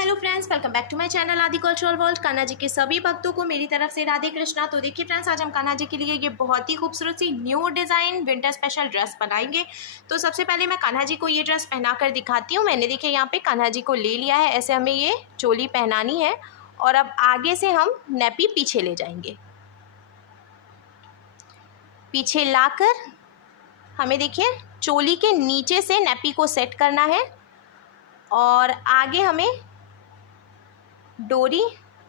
Hello friends, welcome back to my channel Aadi cultural world. Kanha ji के सभी भक्तों को मेरी तरफ से राधे कृष्णा। तो देखिए फ्रेंड्स, आज हम कान्हा जी के लिए ये बहुत ही खूबसूरत सी new design winter special dress बनाएंगे। तो सबसे पहले मैं कान्हा जी को ये ड्रेस पहना कर दिखाती हूँ। मैंने देखिए यहाँ पे कान्हा जी को ले लिया है, ऐसे हमें ये चोली पहनानी है और अब आगे से हम नेपी पीछे ले जाएंगे। पीछे लाकर हमें देखिए चोली के नीचे से नेपी को सेट करना है और आगे हमें डोरी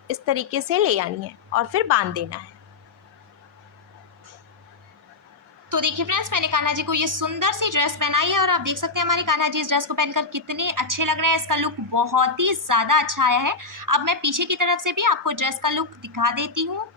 इस तरीके से ले आनी है और फिर बांध देना है। तो देखिए फ्रेंड्स, मैंने कान्हा जी को ये सुंदर सी ड्रेस पहनाई है और आप देख सकते हैं हमारे कान्हा जी इस ड्रेस को पहनकर कितने अच्छे लग रहे हैं। इसका लुक बहुत ही ज़्यादा अच्छा आया है। अब मैं पीछे की तरफ से भी आपको ड्रेस का लुक दिखा देती हूँ।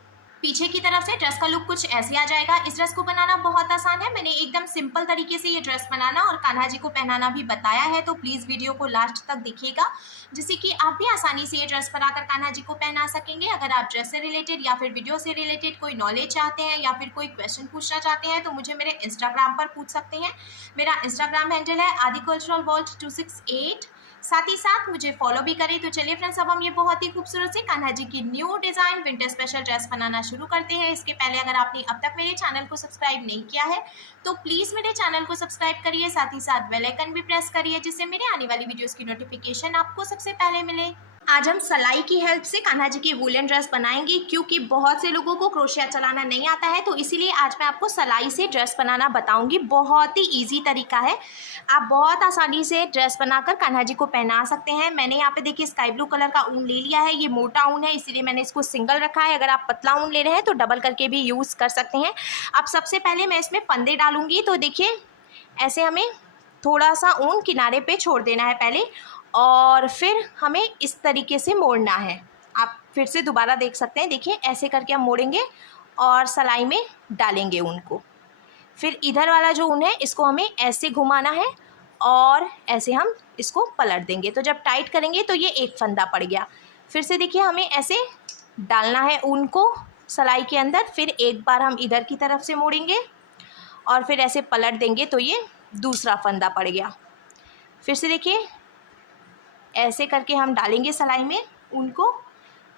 पीछे की तरफ से ड्रेस का लुक कुछ ऐसे आ जाएगा। इस ड्रेस को बनाना बहुत आसान है। मैंने एकदम सिंपल तरीके से ये ड्रेस बनाना और कान्हा जी को पहनाना भी बताया है, तो प्लीज़ वीडियो को लास्ट तक देखिएगा, जिससे कि आप भी आसानी से ये ड्रेस बनाकर कान्हा जी को पहना सकेंगे। अगर आप ड्रेस से रिलेटेड या फिर वीडियो से रिलेटेड कोई नॉलेज चाहते हैं या फिर कोई क्वेश्चन पूछना चाहते हैं तो मुझे मेरे इंस्टाग्राम पर पूछ सकते हैं। मेरा इंस्टाग्राम हैंडल है आदि कल्चरल वर्ल्ड 268। साथ ही साथ मुझे फॉलो भी करें। तो चलिए फ्रेंड्स, अब हम ये बहुत ही खूबसूरत सी कान्हा जी की new design winter special dress बनाना शुरू करते हैं। इसके पहले अगर आपने अब तक मेरे चैनल को सब्सक्राइब नहीं किया है तो प्लीज़ मेरे चैनल को सब्सक्राइब करिए, साथ ही साथ बेल आइकन भी प्रेस करिए, जिससे मेरे आने वाली वीडियोज़ की नोटिफिकेशन आपको सबसे पहले मिले। आज हम सिलाई की हेल्प से कान्हा जी की वूलन ड्रेस बनाएंगे, क्योंकि बहुत से लोगों को क्रोशिया चलाना नहीं आता है, तो इसीलिए आज मैं आपको सिलाई से ड्रेस बनाना बताऊंगी। बहुत ही इजी तरीका है, आप बहुत आसानी से ड्रेस बनाकर कान्हा जी को पहना सकते हैं। मैंने यहाँ पे देखिए स्काई ब्लू कलर का ऊन ले लिया है। ये मोटा ऊन है, इसीलिए मैंने इसको सिंगल रखा है। अगर आप पतला ऊन ले रहे हैं तो डबल करके भी यूज़ कर सकते हैं। अब सबसे पहले मैं इसमें फंदे डालूंगी। तो देखिए ऐसे हमें थोड़ा सा ऊन किनारे पे छोड़ देना है पहले, और फिर हमें इस तरीके से मोड़ना है। आप फिर से दोबारा देख सकते हैं, देखिए ऐसे करके हम मोड़ेंगे और सिलाई में डालेंगे ऊन को। फिर इधर वाला जो ऊन है इसको हमें ऐसे घुमाना है और ऐसे हम इसको पलट देंगे। तो जब टाइट करेंगे तो ये एक फंदा पड़ गया। फिर से देखिए हमें ऐसे डालना है ऊन को सिलाई के अंदर। फिर एक बार हम इधर की तरफ से मोड़ेंगे और फिर ऐसे पलट देंगे तो ये दूसरा फंदा पड़ गया। फिर से देखिए ऐसे करके हम डालेंगे सिलाई में ऊन को,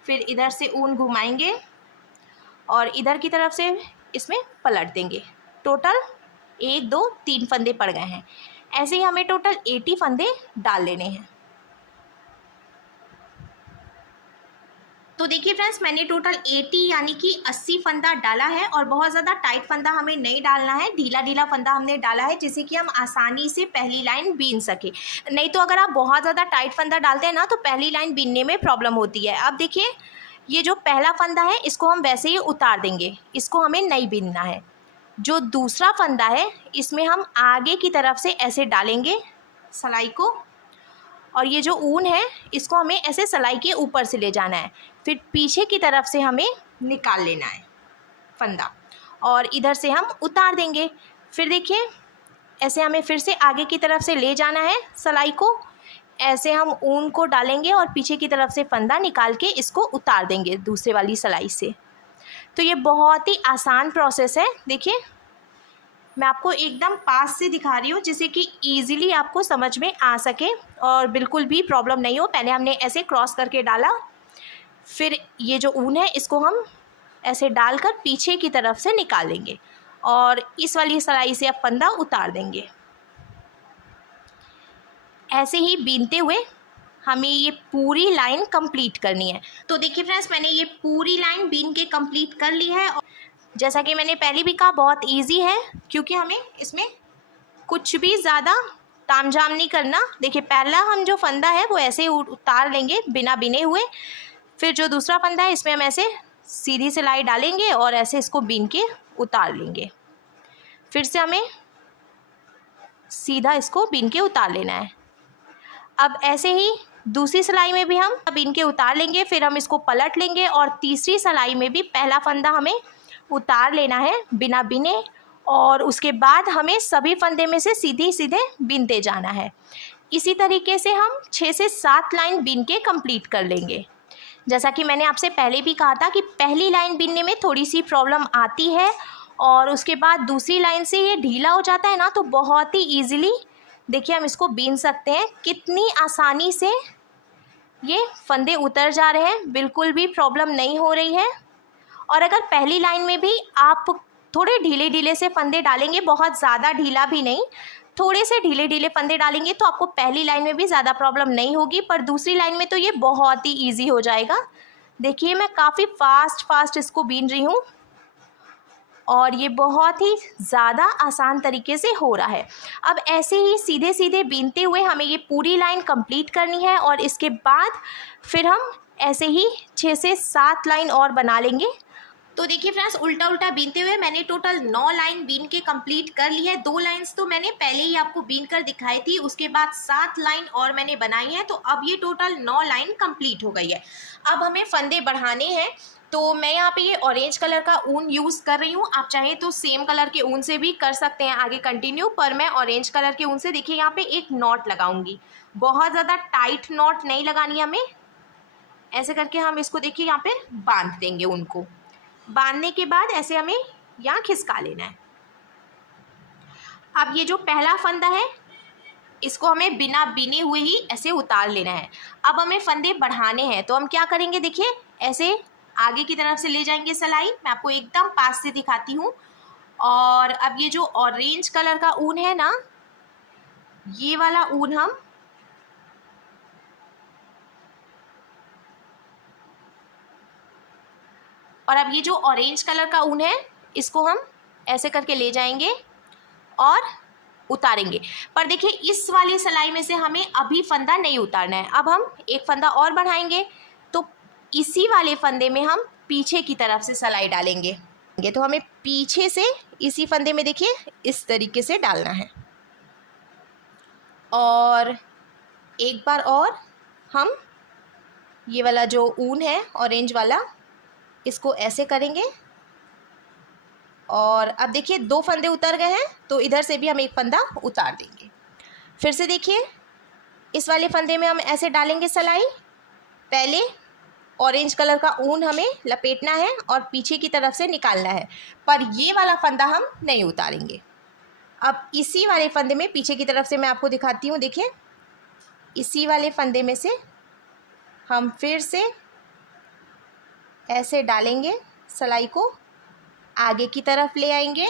फिर इधर से ऊन घुमाएंगे और इधर की तरफ से इसमें पलट देंगे। टोटल 1 2 3 फंदे पड़ गए हैं। ऐसे ही हमें टोटल 80 फंदे डाल लेने हैं। तो देखिए फ्रेंड्स, मैंने टोटल 80 यानी कि 80 फंदा डाला है और बहुत ज़्यादा टाइट फंदा हमें नहीं डालना है, ढीला ढीला फंदा हमने डाला है, जिससे कि हम आसानी से पहली लाइन बीन सके। नहीं तो अगर आप बहुत ज़्यादा टाइट फंदा डालते हैं ना तो पहली लाइन बीनने में प्रॉब्लम होती है। अब देखिए ये जो पहला फंदा है इसको हम वैसे ही उतार देंगे, इसको हमें नहीं बीनना है। जो दूसरा फंदा है इसमें हम आगे की तरफ से ऐसे डालेंगे सिलाई को, और ये जो ऊन है इसको हमें ऐसे सिलाई के ऊपर से ले जाना है। फिर पीछे की तरफ से हमें निकाल लेना है फंदा और इधर से हम उतार देंगे। फिर देखिए ऐसे हमें फिर से आगे की तरफ से ले जाना है सिलाई को। ऐसे हम ऊन को डालेंगे और पीछे की तरफ से फंदा निकाल के इसको उतार देंगे दूसरे वाली सिलाई से। तो ये बहुत ही आसान प्रोसेस है। देखिए मैं आपको एकदम पास से दिखा रही हूँ, जिससे कि ईज़िली आपको समझ में आ सके और बिल्कुल भी प्रॉब्लम नहीं हो। पहले हमने ऐसे क्रॉस करके डाला, फिर ये जो ऊन है इसको हम ऐसे डालकर पीछे की तरफ से निकालेंगे और इस वाली सिलाई से अब फंदा उतार देंगे। ऐसे ही बीनते हुए हमें ये पूरी लाइन कंप्लीट करनी है। तो देखिए फ्रेंड्स, मैंने ये पूरी लाइन बीन के कंप्लीट कर ली है। जैसा कि मैंने पहले भी कहा, बहुत इजी है, क्योंकि हमें इसमें कुछ भी ज़्यादा तामझाम नहीं करना। देखिए पहला हम जो फंदा है वो ऐसे उतार लेंगे बिना बिने हुए। फिर जो दूसरा फंदा है इसमें हम ऐसे सीधी सिलाई डालेंगे और ऐसे इसको बीन के उतार लेंगे। फिर से हमें सीधा इसको बीन के उतार लेना है। अब ऐसे ही दूसरी सिलाई में भी हम बीन के उतार लेंगे। फिर हम इसको पलट लेंगे और तीसरी सिलाई में भी पहला फंदा हमें उतार लेना है बिना बिने, और उसके बाद हमें सभी फंदे में से सीधे सीधे बीनते जाना है। इसी तरीके से हम 6 से 7 लाइन बीन के कंप्लीट कर लेंगे। जैसा कि मैंने आपसे पहले भी कहा था कि पहली लाइन बीनने में थोड़ी सी प्रॉब्लम आती है और उसके बाद दूसरी लाइन से ये ढीला हो जाता है ना, तो बहुत ही ईजिली देखिए हम इसको बीन सकते हैं। कितनी आसानी से ये फंदे उतर जा रहे हैं, बिल्कुल भी प्रॉब्लम नहीं हो रही है। और अगर पहली लाइन में भी आप थोड़े ढीले ढीले से फंदे डालेंगे, बहुत ज़्यादा ढीला भी नहीं, थोड़े से ढीले ढीले फंदे डालेंगे तो आपको पहली लाइन में भी ज़्यादा प्रॉब्लम नहीं होगी, पर दूसरी लाइन में तो ये बहुत ही ईजी हो जाएगा। देखिए मैं काफ़ी फास्ट इसको बीन रही हूँ और ये बहुत ही ज़्यादा आसान तरीके से हो रहा है। अब ऐसे ही सीधे सीधे बीनते हुए हमें ये पूरी लाइन कंप्लीट करनी है और इसके बाद फिर हम ऐसे ही 6 से 7 लाइन और बना लेंगे। तो देखिए फ्रेंड्स, उल्टा उल्टा बीनते हुए मैंने टोटल 9 लाइन बीन के कंप्लीट कर ली है। 2 लाइंस तो मैंने पहले ही आपको बीन कर दिखाई थी, उसके बाद 7 लाइन और मैंने बनाई है, तो अब ये टोटल 9 लाइन कंप्लीट हो गई है। अब हमें फंदे बढ़ाने हैं, तो मैं यहाँ पे ये ऑरेंज कलर का ऊन यूज़ कर रही हूँ। आप चाहें तो सेम कलर के ऊन से भी कर सकते हैं आगे कंटिन्यू, पर मैं ऑरेंज कलर के ऊन से देखिए यहाँ पे एक नॉट लगाऊंगी। बहुत ज़्यादा टाइट नॉट नहीं लगानी हमें, ऐसे करके हम इसको देखिए यहाँ पे बांध देंगे। उनको बांधने के बाद ऐसे हमें यहाँ खिसका लेना है। अब ये जो पहला फंदा है इसको हमें बिना बिने हुए ही ऐसे उतार लेना है। अब हमें फंदे बढ़ाने हैं, तो हम क्या करेंगे, देखिए ऐसे आगे की तरफ से ले जाएंगे सिलाई। मैं आपको एकदम पास से दिखाती हूँ। और अब ये जो ऑरेंज कलर का ऊन है ना, ये वाला ऊन हम और अब ये जो ऑरेंज कलर का ऊन है इसको हम ऐसे करके ले जाएंगे और उतारेंगे। पर देखिए इस वाली सिलाई में से हमें अभी फंदा नहीं उतारना है। अब हम एक फंदा और बढ़ाएंगे, तो इसी वाले फंदे में हम पीछे की तरफ से सिलाई डालेंगे। तो हमें पीछे से इसी फंदे में देखिए इस तरीके से डालना है। और एक बार और हम ये वाला जो ऊन है ऑरेंज वाला, इसको ऐसे करेंगे। और अब देखिए 2 फंदे उतर गए हैं, तो इधर से भी हम एक फंदा उतार देंगे। फिर से देखिए इस वाले फंदे में हम ऐसे डालेंगे सिलाई। पहले ऑरेंज कलर का ऊन हमें लपेटना है और पीछे की तरफ से निकालना है, पर ये वाला फंदा हम नहीं उतारेंगे। अब इसी वाले फंदे में पीछे की तरफ से मैं आपको दिखाती हूँ। देखिए इसी वाले फंदे में से हम फिर से ऐसे डालेंगे सिलाई को, आगे की तरफ ले आएंगे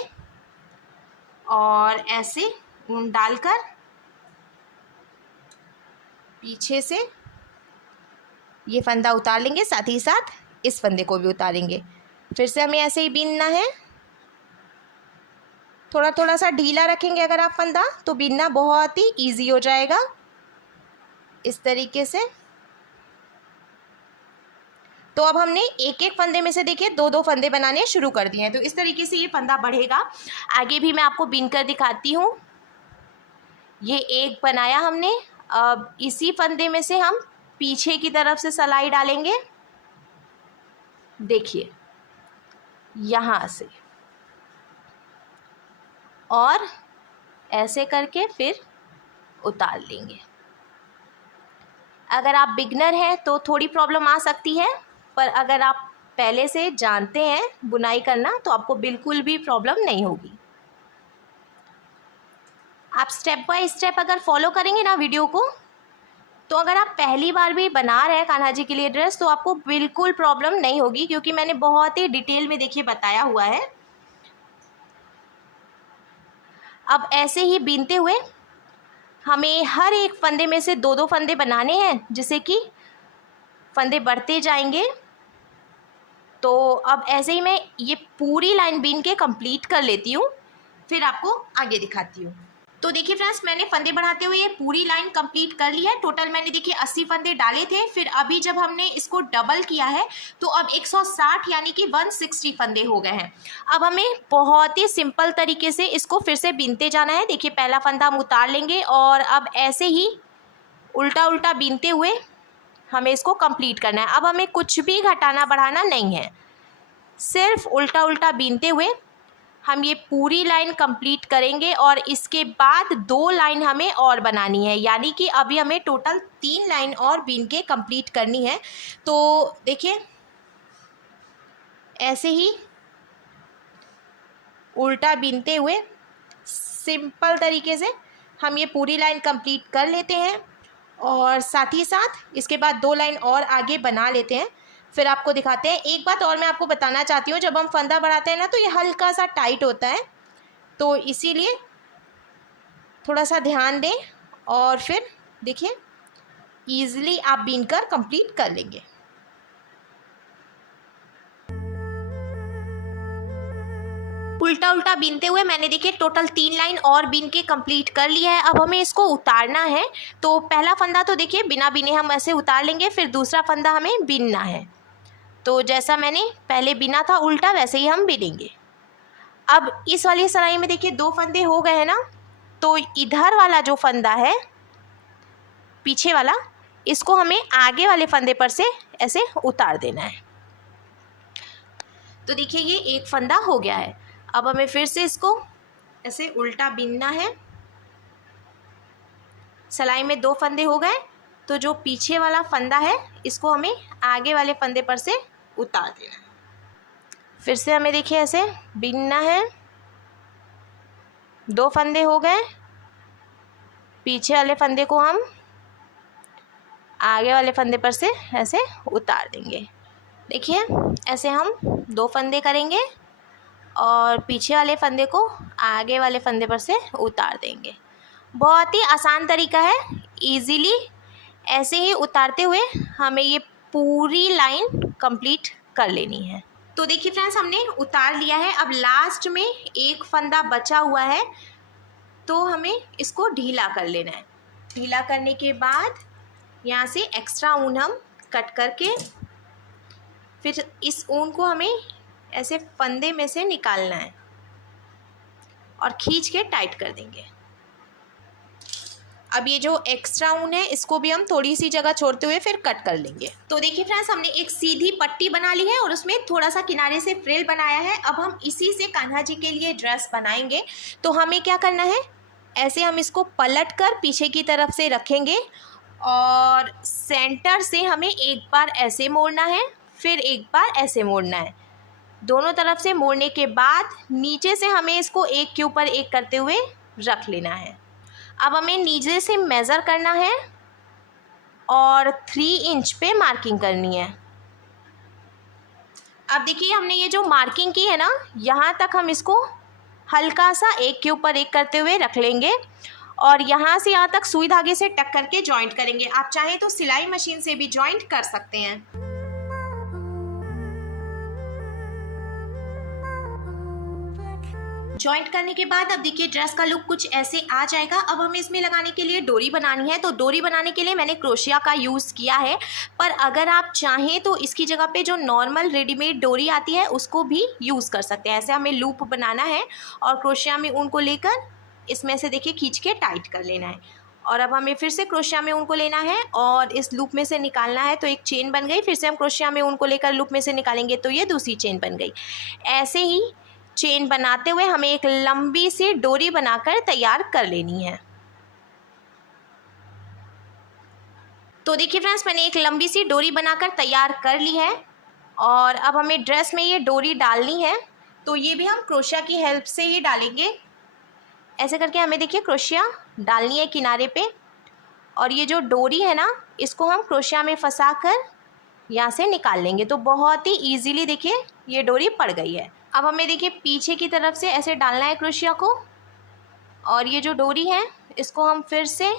और ऐसे ऊन डालकर पीछे से ये फंदा उतार लेंगे, साथ ही साथ इस फंदे को भी उतारेंगे। फिर से हमें ऐसे ही बीनना है। थोड़ा थोड़ा सा ढीला रखेंगे अगर आप फंदा, तो बीनना बहुत ही इजी हो जाएगा इस तरीके से। तो अब हमने एक एक फंदे में से देखिए 2-2 फंदे बनाने शुरू कर दिए हैं, तो इस तरीके से ये फंदा बढ़ेगा। आगे भी मैं आपको बीन कर दिखाती हूँ। ये एक बनाया हमने, अब इसी फंदे में से हम पीछे की तरफ से सिलाई डालेंगे। देखिए यहाँ से, और ऐसे करके फिर उतार लेंगे। अगर आप बिगनर हैं तो थोड़ी प्रॉब्लम आ सकती है, पर अगर आप पहले से जानते हैं बुनाई करना तो आपको बिल्कुल भी प्रॉब्लम नहीं होगी। आप स्टेप बाय स्टेप अगर फॉलो करेंगे ना वीडियो को, तो अगर आप पहली बार भी बना रहे हैं कान्हा जी के लिए ड्रेस, तो आपको बिल्कुल प्रॉब्लम नहीं होगी, क्योंकि मैंने बहुत ही डिटेल में देखिए बताया हुआ है। अब ऐसे ही बीनते हुए हमें हर एक फंदे में से 2-2 फंदे बनाने हैं, जिससे कि फंदे बढ़ते जाएंगे। तो अब ऐसे ही मैं ये पूरी लाइन बीन के कंप्लीट कर लेती हूँ, फिर आपको आगे दिखाती हूँ। तो देखिए फ्रेंड्स, मैंने फंदे बढ़ाते हुए ये पूरी लाइन कंप्लीट कर ली है। टोटल मैंने देखिए 80 फंदे डाले थे, फिर अभी जब हमने इसको डबल किया है तो अब 160 यानी कि 160 फंदे हो गए हैं। अब हमें बहुत ही सिंपल तरीके से इसको फिर से बीनते जाना है। देखिए पहला फंदा हम उतार लेंगे और अब ऐसे ही उल्टा उल्टा बीनते हुए हमें इसको कंप्लीट करना है। अब हमें कुछ भी घटाना बढ़ाना नहीं है, सिर्फ उल्टा उल्टा बीनते हुए हम ये पूरी लाइन कंप्लीट करेंगे और इसके बाद 2 लाइन हमें और बनानी है, यानी कि अभी हमें टोटल 3 लाइन और बीन के कंप्लीट करनी है। तो देखिए ऐसे ही उल्टा बीनते हुए सिंपल तरीके से हम ये पूरी लाइन कंप्लीट कर लेते हैं और साथ ही साथ इसके बाद 2 लाइन और आगे बना लेते हैं, फिर आपको दिखाते हैं। एक बात और मैं आपको बताना चाहती हूँ, जब हम फंदा बढ़ाते हैं ना तो ये हल्का सा टाइट होता है, तो इसीलिए थोड़ा सा ध्यान दें और फिर देखिए ईज़िली आप बीनकर कंप्लीट कर लेंगे। उल्टा उल्टा बीनते हुए मैंने देखिए टोटल 3 लाइन और बीन के कंप्लीट कर लिया है। अब हमें इसको उतारना है, तो पहला फंदा तो देखिए बिना बीने हम ऐसे उतार लेंगे, फिर दूसरा फंदा हमें बीनना है। तो जैसा मैंने पहले बीना था उल्टा, वैसे ही हम बीनेंगे। अब इस वाली सिलाई में देखिए 2 फंदे हो गए हैं ना, तो इधर वाला जो फंदा है पीछे वाला, इसको हमें आगे वाले फंदे पर से ऐसे उतार देना है। तो देखिए ये एक फंदा हो गया है। अब हमें फिर से इसको ऐसे उल्टा बीनना है। सिलाई में 2 फंदे हो गए, तो जो पीछे वाला फंदा है इसको हमें आगे वाले फंदे पर से उतार देना है। फिर से हमें देखिए ऐसे बीनना है। 2 फंदे हो गए, पीछे वाले फंदे को हम आगे वाले फंदे पर से ऐसे उतार देंगे। देखिए ऐसे हम 2 फंदे करेंगे और पीछे वाले फंदे को आगे वाले फंदे पर से उतार देंगे। बहुत ही आसान तरीका है, इजीली ऐसे ही उतारते हुए हमें ये पूरी लाइन कंप्लीट कर लेनी है। तो देखिए फ्रेंड्स, हमने उतार लिया है। अब लास्ट में एक फंदा बचा हुआ है, तो हमें इसको ढीला कर लेना है। ढीला करने के बाद यहाँ से एक्स्ट्रा ऊन हम कट करके फिर इस ऊन को हमें ऐसे फंदे में से निकालना है और खींच के टाइट कर देंगे। अब ये जो एक्स्ट्रा ऊन है इसको भी हम थोड़ी सी जगह छोड़ते हुए फिर कट कर लेंगे। तो देखिए फ्रेंड्स, हमने एक सीधी पट्टी बना ली है और उसमें थोड़ा सा किनारे से फ्रिल बनाया है। अब हम इसी से कान्हा जी के लिए ड्रेस बनाएंगे। तो हमें क्या करना है, ऐसे हम इसको पलट कर पीछे की तरफ से रखेंगे और सेंटर से हमें एक बार ऐसे मोड़ना है, फिर एक बार ऐसे मोड़ना है। दोनों तरफ से मोड़ने के बाद नीचे से हमें इसको एक के ऊपर एक करते हुए रख लेना है। अब हमें नीचे से मेज़र करना है और 3 इंच पे मार्किंग करनी है। अब देखिए हमने ये जो मार्किंग की है ना, यहाँ तक हम इसको हल्का सा एक के ऊपर एक करते हुए रख लेंगे और यहाँ से यहाँ तक सुई धागे से टक करके जॉइंट करेंगे। आप चाहें तो सिलाई मशीन से भी जॉइंट कर सकते हैं। जॉइंट करने के बाद अब देखिए ड्रेस का लुक कुछ ऐसे आ जाएगा। अब हमें इसमें लगाने के लिए डोरी बनानी है। तो डोरी बनाने के लिए मैंने क्रोशिया का यूज़ किया है, पर अगर आप चाहें तो इसकी जगह पे जो नॉर्मल रेडीमेड डोरी आती है उसको भी यूज़ कर सकते हैं। ऐसे हमें लूप बनाना है और क्रोशिया में ऊन को लेकर इसमें से देखिए खींच के टाइट कर लेना है। और अब हमें फिर से क्रोशिया में ऊन को लेना है और इस लूप में से निकालना है। तो एक चेन बन गई, फिर से हम क्रोशिया में ऊन को लेकर लूप में से निकालेंगे तो ये दूसरी चेन बन गई। ऐसे ही चेन बनाते हुए हमें एक लंबी सी डोरी बनाकर तैयार कर लेनी है। तो देखिए फ्रेंड्स, मैंने एक लंबी सी डोरी बनाकर तैयार कर ली है और अब हमें ड्रेस में ये डोरी डालनी है। तो ये भी हम क्रोशिया की हेल्प से ही डालेंगे। ऐसे करके हमें देखिए क्रोशिया डालनी है किनारे पे और ये जो डोरी है ना, इसको हम क्रोशिया में फंसा कर यहाँ से निकाल लेंगे। तो बहुत ही ईजीली देखिए ये डोरी पड़ गई है। अब हमें देखिए पीछे की तरफ से ऐसे डालना है क्रोशिया को और ये जो डोरी है इसको हम फिर से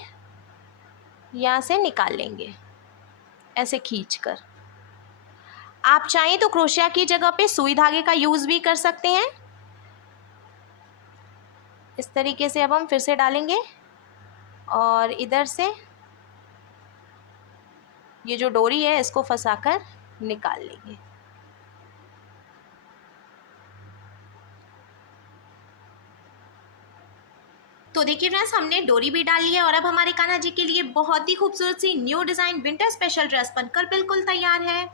यहाँ से निकाल लेंगे ऐसे खींचकर। आप चाहें तो क्रोशिया की जगह पे सुई धागे का यूज़ भी कर सकते हैं। इस तरीके से अब हम फिर से डालेंगे और इधर से ये जो डोरी है इसको फंसाकर निकाल लेंगे। तो देखिए फ्रेंड्स, हमने डोरी भी डाल ली है और अब हमारे कान्हा जी के लिए बहुत ही खूबसूरत सी new design winter special dress बनकर बिल्कुल तैयार है।